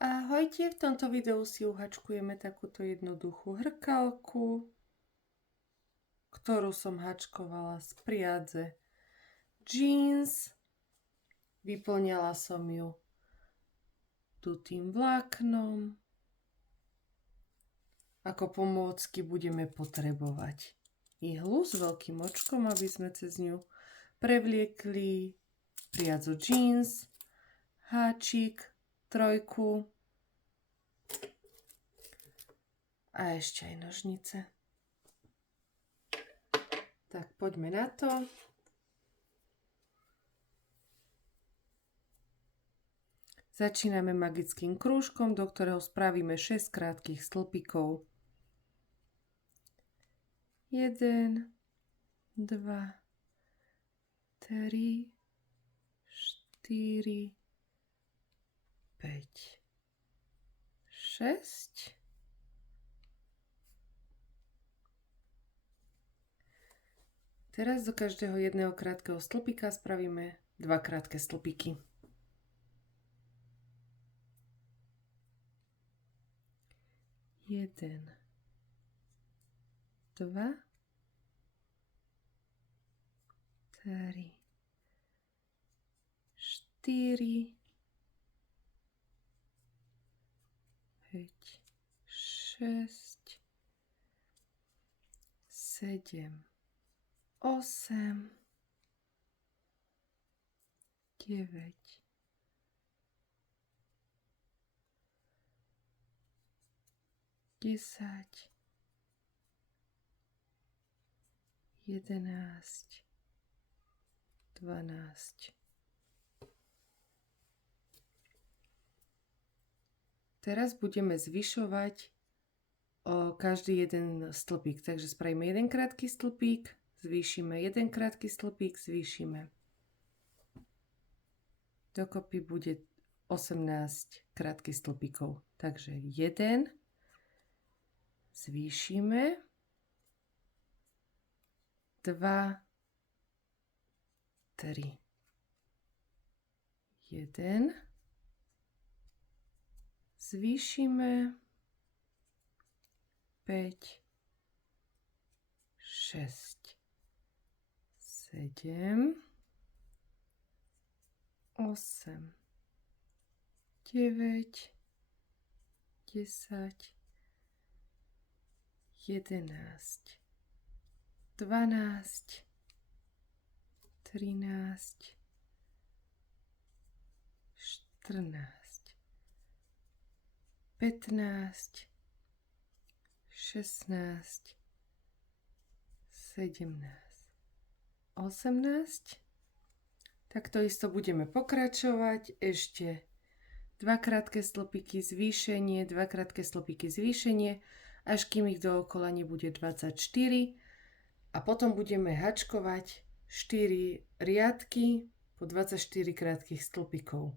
Ahojte, v tomto videu si uhačkujeme takúto jednoduchú hrkalku, ktorú som hačkovala z priadze jeans. Vyplňala som ju tutým vláknom. Ako pomôcky budeme potrebovať ihlu s veľkým očkom, aby sme cez ňu prevliekli priadzu jeans, háčik, trojku a ešte aj nožnice. Tak poďme na to. Začíname magickým krúžkom, do ktorého spravíme 6 krátkych stĺpikov. 1, 2, 3, 4, 5, 6. Teraz do každého jedného krátkeho stĺpika spravíme 2 krátke stĺpiky. 1, 2, 3, 4, 5, 6, 7, 8, 9, 10, 11, 12. Teraz budeme zvyšovať každý jeden stĺpik. Takže spravíme jeden krátky stĺpik, zvýšime jeden krátky stĺpik, zvýšime. Dokopy bude 18 krátkych stĺpikov. Takže 1, zvýšime, 2, 3, 1, zvýšime, 5, 6, 7, 8, 9, 10, 11, 12, 13, 14, 15, 16, 17, 18. Takto isto budeme pokračovať. Ešte 2 krátke stĺpiky zvýšenie, 2 krátke stĺpiky zvýšenie, až kým ich dookola nebude 24. A potom budeme hačkovať 4 riadky po 24 krátkych stĺpikov.